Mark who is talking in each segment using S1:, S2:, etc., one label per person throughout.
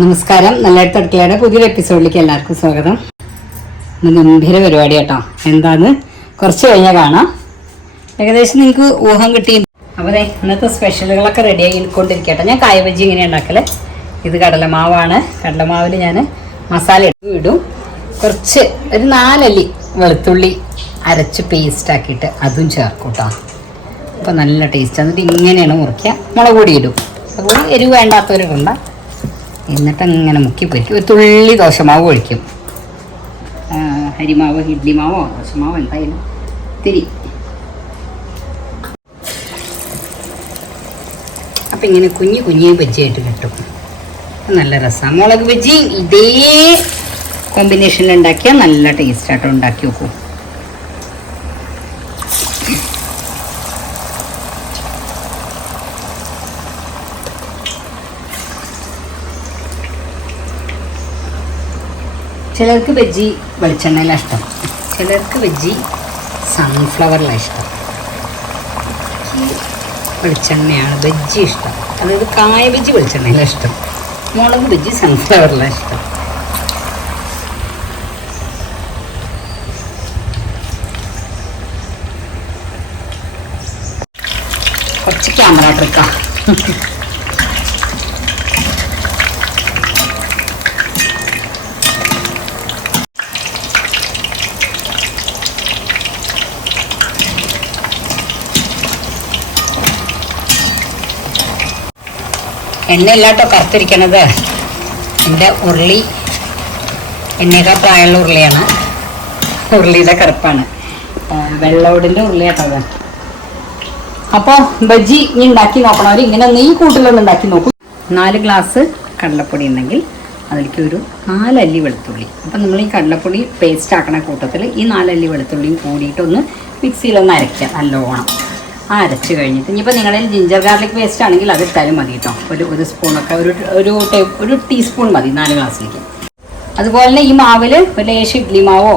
S1: നമസ്കാരം. നല്ലടുത്ത അടുക്കളയുടെ പുതിയൊരു എപ്പിസോഡിലേക്ക് എല്ലാവർക്കും സ്വാഗതം. ഇന്ന് ഗംഭീര പരിപാടി കേട്ടോ. എന്താന്ന്? കുറച്ച് കഴിഞ്ഞാൽ കാണാം. ഏകദേശം നിങ്ങൾക്ക് ഊഹം കിട്ടി. അപ്പോൾ ദേ ഇന്നത്തെ സ്പെഷ്യലുകളൊക്കെ റെഡി ആയിക്കൊണ്ടിരിക്കട്ടെ. ഞാൻ കായബജി ഇങ്ങനെ ഉണ്ടാക്കൽ. ഇത് കടലമാവാണ്. കടലമാവിൽ ഞാൻ മസാല ഇടും. കുറച്ച് ഒരു നാലല്ലി വെളുത്തുള്ളി അരച്ച് പേസ്റ്റ് ആക്കിയിട്ട് അതും ചേർക്കൂട്ടോ കേട്ടോ. അപ്പോൾ നല്ല ടേസ്റ്റ് എന്നിട്ട് ഇങ്ങനെയാണ് മുറിക്കുക. മുളക് പൊടി ഇടും. അപ്പോൾ എരിവ് വേണ്ടാത്തവരുണ്ട എന്നിട്ട് അങ്ങനെ മുക്കി പൊരിക്കും. ഒരു തുള്ളി ദോശമാവ് ഒഴിക്കും. ഹരിമാവോ ഇഡ്ലി മാവോ ദോശമാവോ എന്തായാലും തിരി അപ്പം ഇങ്ങനെ കുഞ്ഞു കുഞ്ഞു ബജ്ജിയായിട്ട് കിട്ടും. നല്ല രസമാണ് മുളക് ബജ്ജി ഇതേ കോമ്പിനേഷനിൽ ഉണ്ടാക്കിയാൽ നല്ല ടേസ്റ്റായിട്ട് ഉണ്ടാക്കി നോക്കൂ. ചിലർക്ക് വെജി വെളിച്ചെണ്ണയിലാണ് ഇഷ്ടം. ചിലർക്ക് വെജി സൺഫ്ലവറിലാണ് ഇഷ്ടം. വെളിച്ചെണ്ണയാണ് വെജ്ജി ഇഷ്ടം. അതായത് കായ വെജി വെളിച്ചെണ്ണയിലാണ് ഇഷ്ടം. മുളക് വെജി സൺഫ്ലവറിലാണ് ഇഷ്ടം. കുറച്ച് ക്യാമറ ട്രിക്കാ എണ്ണയില്ലാട്ടോ കറുത്തിരിക്കണത്. എന്റെ ഉരുളി എന്നേക്കാൾ പ്രായമുള്ള ഉരുളിയാണ്. ഉരുളിയുടെ കറുപ്പാണ്. വെള്ളോടിന്റെ ഉരുളിയാട്ടത് അപ്പോൾ ബജ്ജി ഇനി ഉണ്ടാക്കി നോക്കണവർ ഇങ്ങനെ ഈ കൂട്ടിലൊന്ന് ഉണ്ടാക്കി നോക്കും. നാല് ഗ്ലാസ് കടലപ്പൊടി ഉണ്ടെങ്കിൽ അതിലേക്ക് ഒരു നാലല്ലി വെളുത്തുള്ളി. അപ്പം നമ്മൾ ഈ കടലപ്പൊടി പേസ്റ്റ് ആക്കണ കൂട്ടത്തിൽ ഈ നാലല്ലി വെളുത്തുള്ളിയും കൂടിയിട്ടൊന്ന് മിക്സിയിലൊന്ന് അരയ്ക്കുക നല്ലോണം. അരച്ച് കഴിഞ്ഞിട്ട് ഇനിയിപ്പോൾ നിങ്ങളിൽ ജിഞ്ചർ ഗാർലിക് പേസ്റ്റ് ആണെങ്കിൽ അത് ഇട്ടാലും മതി കേട്ടോ ഒരു ഒരു സ്പൂണൊക്കെ ഒരു ഒരു ഒരു ടീസ്പൂൺ മതി നാല് ഗ്ലാസ്സിലേക്ക് അതുപോലെ തന്നെ ഈ മാവിൽ ഒരു ലേശം ഇഡ്ലി മാവോ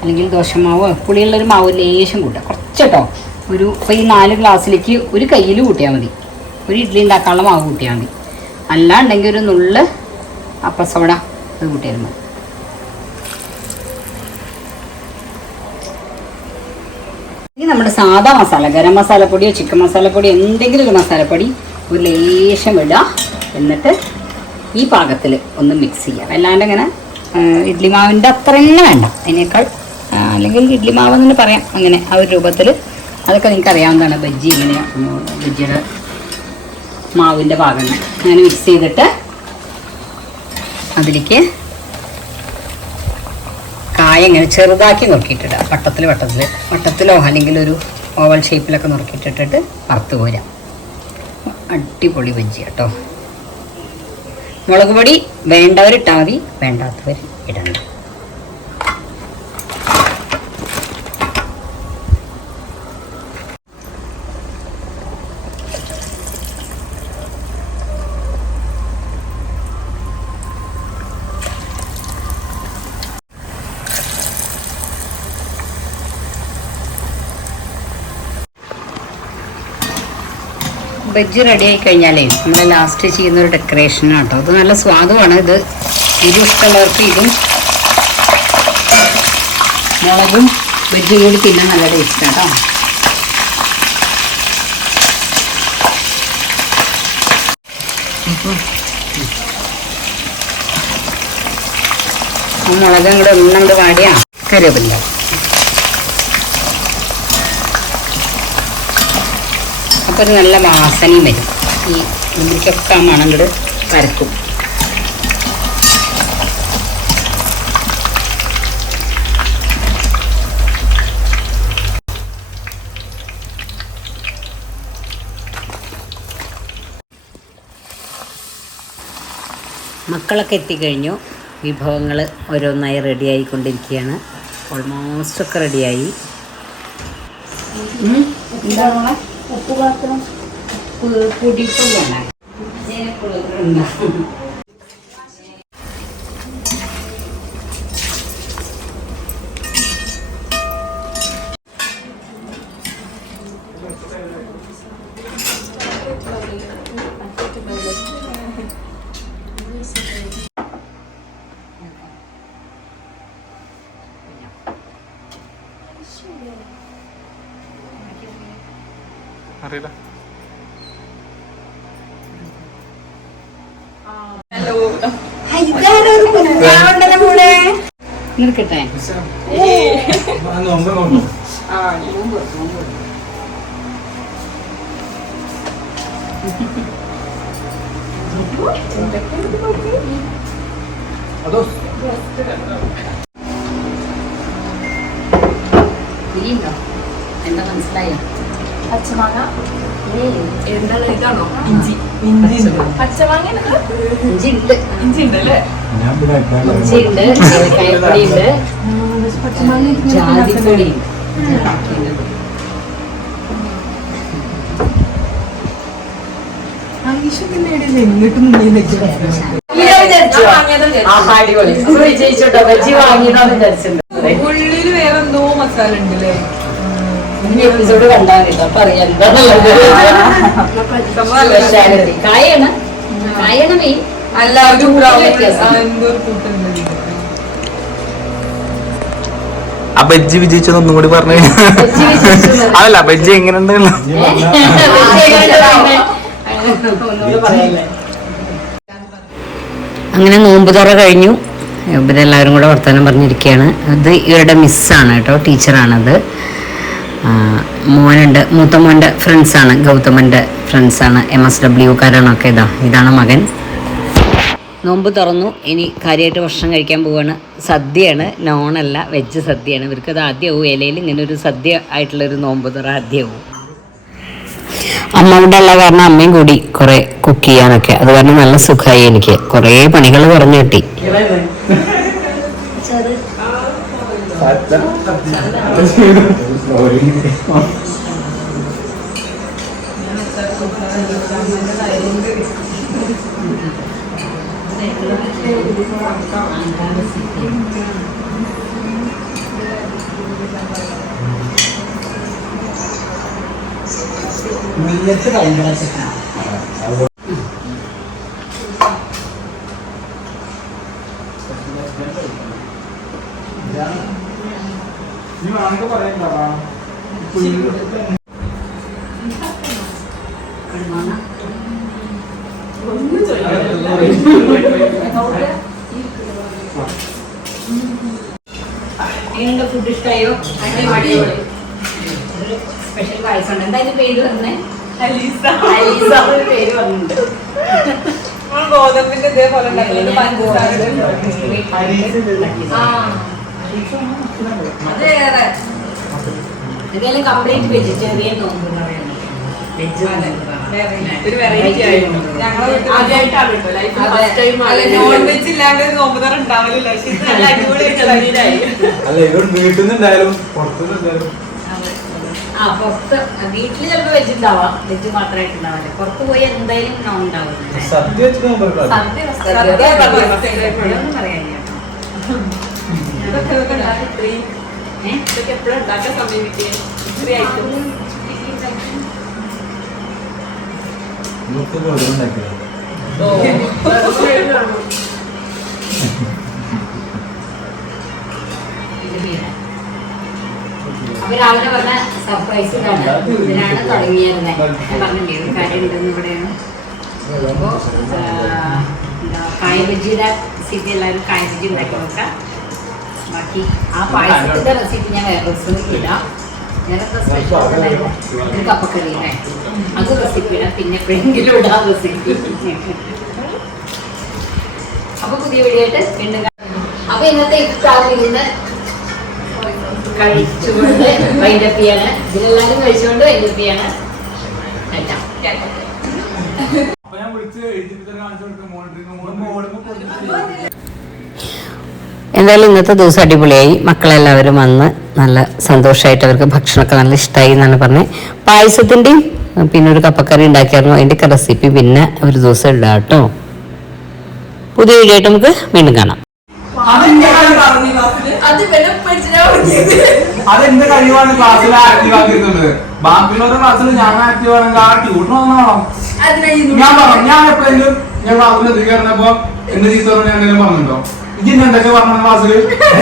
S1: അല്ലെങ്കിൽ ദോശ മാവോ പുളിയുള്ളൊരു മാവ് ലേശം കൂട്ടുക കുറച്ച് കേട്ടോ ഒരു ഇപ്പോൾ ഈ നാല് ഗ്ലാസ്സിലേക്ക് ഒരു കയ്യിൽ കൂട്ടിയാൽ മതി. ഒരു ഇഡ്ഡലി ഉണ്ടാക്കാനുള്ള മാവ് കൂട്ടിയാൽ മതി. അല്ലാണ്ടെങ്കിൽ ഒരു നുള്ള് അപ്പസോട അത് കൂട്ടിയാലും മതി ഇനി നമ്മുടെ സാധാ മസാല ഗരം മസാലപ്പൊടിയോ ചിക്കൻ മസാലപ്പൊടിയോ എന്തെങ്കിലും ഒരു മസാലപ്പൊടി ഒരു ലേശം ഇടുക എന്നിട്ട് ഈ പാകത്തിൽ ഒന്ന് മിക്സ് ചെയ്യാം. അല്ലാണ്ട് ഇങ്ങനെ ഇഡ്ലി മാവിന്റെ അത്ര തന്നെ വേണ്ട. അതിനേക്കാൾ അല്ലെങ്കിൽ ഇഡ്ലി മാവ് എന്ന് പറയാം. അങ്ങനെ ആ ഒരു രൂപത്തിൽ അതൊക്കെ നിങ്ങൾക്ക് അറിയാവുന്നതാണ് ബജ്ജി ഉം, ബജ്ജിയുടെ മാവിന്റെ ഭാഗങ്ങൾ. അങ്ങനെ മിക്സ് ചെയ്തിട്ട് അതിലേക്ക് കായ ഇങ്ങനെ ചെറുതാക്കി നുറുക്കിയിട്ടിടുക. വട്ടത്തിൽ വട്ടത്തിൽ വട്ടത്തിലോ അല്ലെങ്കിൽ ഒരു ഓവൽ ഷേപ്പിലൊക്കെ നുറുക്കിയിട്ടിട്ടിട്ട് വറുത്ത് പോരാം അടിപൊളി ബജ്ജി കേട്ടോ. മുളക് പൊടി വേണ്ടവരിട്ടാൽ മതി വേണ്ടാത്തവർ ഇടണ്ട. ബജ്ജി റെഡി ആയി കഴിഞ്ഞാലേ നമ്മൾ ലാസ്റ്റ് ചെയ്യുന്ന ഒരു ഡെക്കറേഷനാണ് കേട്ടോ. അത് നല്ല സ്വാദുമാണ് ഇത്. ഇരു ഇഷ്ടമുള്ളവർക്ക് ഇതും മുളകും വെജ് കൂടി തിന്നാൻ നല്ല ടേസ്റ്റ് കേട്ടോ. മുളകും കൂടെ ഒന്നും കൂടെ വാടിയാ. കരുവില്ല അപ്പോൾ ഒരു നല്ല വാസനയും വരും. ഈ ഉള്ളിക്കൊക്കെ ആ മണം കൂടെ പരക്കും. മക്കളൊക്കെ എത്തിക്കഴിഞ്ഞു. വിഭവങ്ങൾ ഓരോന്നായി റെഡി ആയിക്കൊണ്ടിരിക്കുകയാണ്. ഓൾമോസ്റ്റ് ഒക്കെ റെഡിയായി? ഉപ്പ് പാത്രം പൊടിപ്പൊടിയാണ്
S2: അറിയില്ല.
S1: നിൽക്കട്ടെ. എന്താ മനസ്സിലായോ?
S3: പച്ചമാങ്ങ? എന്താണ് ഇതാണോ? ഇഞ്ചി. ഇഞ്ചി പച്ചമാങ്ങ
S1: ഇഞ്ചി ഉണ്ട്.
S3: ഇഞ്ചി ഉണ്ട് അല്ലേ
S1: ഇഞ്ചി ഉണ്ട്. ഉണ്ട്. ജാതിപ്പൊടി
S3: ഉള്ളിൽ വേറെന്തോ മസാല ഉണ്ട് അല്ലേ
S1: ഇനി എപ്പിസോഡ് കണ്ടാൽ മതി അപ്പൊ അറിയാം. സ്പെഷ്യാലിറ്റി കായാണ് കായാണ് മെയിൻ.
S3: ആ,
S2: ബജ്ജി വിജയിച്ചത് ഒന്നും കൂടി പറഞ്ഞു. അതല്ല ബജ്ജി എങ്ങനെയുണ്ടല്ലോ
S1: അങ്ങനെ നോമ്പ് തുറ കഴിഞ്ഞു. ഇവരെല്ലാവരും കൂടെ വർത്തമാനം പറഞ്ഞിരിക്കുകയാണ്. അത് ഇവരുടെ മിസ്സാണ് കേട്ടോ ടീച്ചറാണത് മോനുണ്ട് മൂത്ത മോന്റെ ഫ്രണ്ട്സാണ് ഗൗതമന്റെ ഫ്രണ്ട്സാണ് എം എസ് ഡബ്ല്യു കാരാണൊക്കെ ഇതാ ഇതാണ് മകൻ. നോമ്പ് തുറന്നു ഇനി കാര്യമായിട്ട് ഭക്ഷണം കഴിക്കാൻ പോവുകയാണ് സദ്യയാണ് നോണല്ല വെജ് സദ്യയാണ്. ഇവർക്ക് ഇവർക്കത് ആദ്യമാവും ഇലയിൽ ഇങ്ങനെ ഒരു സദ്യ ആയിട്ടുള്ളൊരു നോമ്പ് തുറ ആദ്യമാവും അമ്മ ഇവിടെ ഉള്ള കാരണം അമ്മയും കൂടി കുറെ കുക്ക് ചെയ്യാനൊക്കെ അത് കാരണം നല്ല സുഖമായി എനിക്ക്. കുറെ പണികൾ കുറഞ്ഞു കിട്ടി. Rolling. മികച്ച കഴിഞ്ഞ പ്രാവശ്യത്തിനാണ് ഫുഡ് ഇഷ്ടമായോ സ്പെഷ്യൽ പായസം ഉണ്ട് എന്തായാലും പേര് പറഞ്ഞേ?
S3: അലീസ.
S1: അലീസ പേര് പറഞ്ഞിട്ടുണ്ട്.
S3: ഗോതമ്പിന്റെ ഇതേപോലെ ഉണ്ടാക്കുന്നത് പഞ്ചസാര ആ.
S1: ഇതെല്ലാം കംപ്ലീറ്റ് വെജിറ്റേറിയൻ വെജ്
S3: ഒരു വെറൈറ്റി ആയിരുന്നു ഞങ്ങളെ ആദ്യമായിട്ടാണ് കേട്ടോ. ലൈഫിൽ ഫസ്റ്റ് ടൈം അല്ല നോൺ വെജ് ഇല്ലാണ്ട് ഒരു നോമ്പ് ഉണ്ടാവില്ല പക്ഷെ ഇത് നല്ല അടിപൊളിയായി
S4: അല്ല ഇവർ വീട്ടിൽ നിന്നുണ്ടായാലും പുറത്തുനിന്നുണ്ടായാലും
S1: ആ പുറത്ത് വീട്ടിൽ ചിലപ്പോൾ വെജ് ഉണ്ടാവാം. വെജ് മാത്രമായിട്ട് ഉണ്ടാവില്ല. പുറത്ത് പോയി എന്തായാലും നോൺ ഉണ്ടാവും
S4: സദ്യ
S1: സദ്യ പറയാനില്ല കേട്ടോ.
S3: ഇതൊക്കെ ഇതൊക്കെ ഉണ്ടാക്കി ഇത്രയും? ഇതൊക്കെ എപ്പോഴും ഉണ്ടാക്കാൻ സമയം കിട്ടിയേ? ഇത്രയും ഐറ്റംസ്
S4: ഇതൊക്കെ വെറുതെ ഉണ്ടാക്കിയത്.
S1: ഇത് ബീന. രാവിലെ പറഞ്ഞ സർപ്രൈസ് ഇതിനാണ് തുടങ്ങിയിരുന്നത് പറഞ്ഞില്ലേ ഒരു കാര്യം ഉണ്ടെന്ന് ഇവിടെയാണ്. അപ്പോൾ ആ, എന്താ കായ ബജിയുടെ റെസിപ്പി എല്ലാവരും കായ ബജി ഉണ്ടാക്കി നോക്കാം ബാക്കി ആ പായസത്തിന്റെ റെസിപ്പി ഞാൻ വേറെ ഇടാം. വേറെന്താ സ്പെഷ്യൽ ഒരു കപ്പക്കറി അല്ലേ അത് റെസിപ്പി ഇടാം. പിന്നെ എപ്പോഴെങ്കിലും ഇടാം. റെസിപ്പി അപ്പൊ പുതിയ വീഡിയോ ആയിട്ട് വീണ്ടും. അപ്പൊ ഇന്നത്തെ ഇഫ്താർ ഇന്ന് കഴിച്ചുകൊണ്ട് വൈൻഡപ്പ് ചെയ്യാണ്. ഇതിലെല്ലാരും കഴിച്ചുകൊണ്ട് വൈൻഡപ്പ് ചെയ്യാണ്.
S4: ഞാൻ വിളിച്ച് എഴുതി കാണിച്ചു കൊടുക്കും മോണിറ്ററിംഗ് മോളിൽ
S1: എന്തായാലും ഇന്നത്തെ ദിവസം അടിപൊളിയായി. മക്കളെല്ലാവരും വന്ന് നല്ല സന്തോഷമായിട്ട് അവർക്ക് ഭക്ഷണമൊക്കെ നല്ല ഇഷ്ടമായി എന്നാണ് പറഞ്ഞത് പായസത്തിന്റെയും പിന്നെ ഒരു കപ്പക്കറി ഉണ്ടാക്കിയായിരുന്നു. അതിന്റെയൊക്കെ റെസിപ്പി പിന്നെ ഒരു ദിവസം ഇടാം കേട്ടോ. പുതിയ വീഡിയോ ആയിട്ട് നമുക്ക് വീണ്ടും കാണാം.
S4: അതെന്റെ കഴിവാണ് ക്ലാസ്സിൽ ആക്റ്റീവ് ആക്കിയിരുന്നത്? ബാക്കിയുള്ള ക്ലാസ്സിൽ ഞാൻ ആക്റ്റീവ് ആണെങ്കിൽ ആ ട്യൂഷൻ വന്നോളാം ഞാൻ പറഞ്ഞു ഞാൻ എപ്പോഴെങ്കിലും ഞാൻ ക്ലാസ്സിൽ എത്തിക്കാറുണ്ടപ്പോ എന്റെ ടീച്ചറോട് ഞാൻ എന്തെങ്കിലും പറഞ്ഞിട്ടുണ്ടോ? ഇന്ന് എന്തൊക്കെ പറഞ്ഞ ക്ലാസ്സിൽ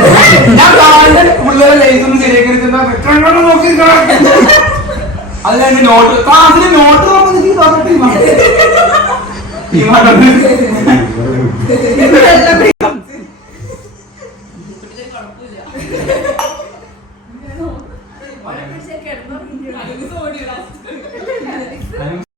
S4: ഞാൻ കാലിന്റെ പിള്ളേരെ ലൈസൊന്നും ഒന്ന് ശരിയാക്കി നോക്കി കണ്ണോട് നോക്കിയിരിക്കണം. അത് കഴിഞ്ഞ് നോട്ട് ക്ലാസ്സിൽ നോട്ട് നോക്കുന്നത് നീ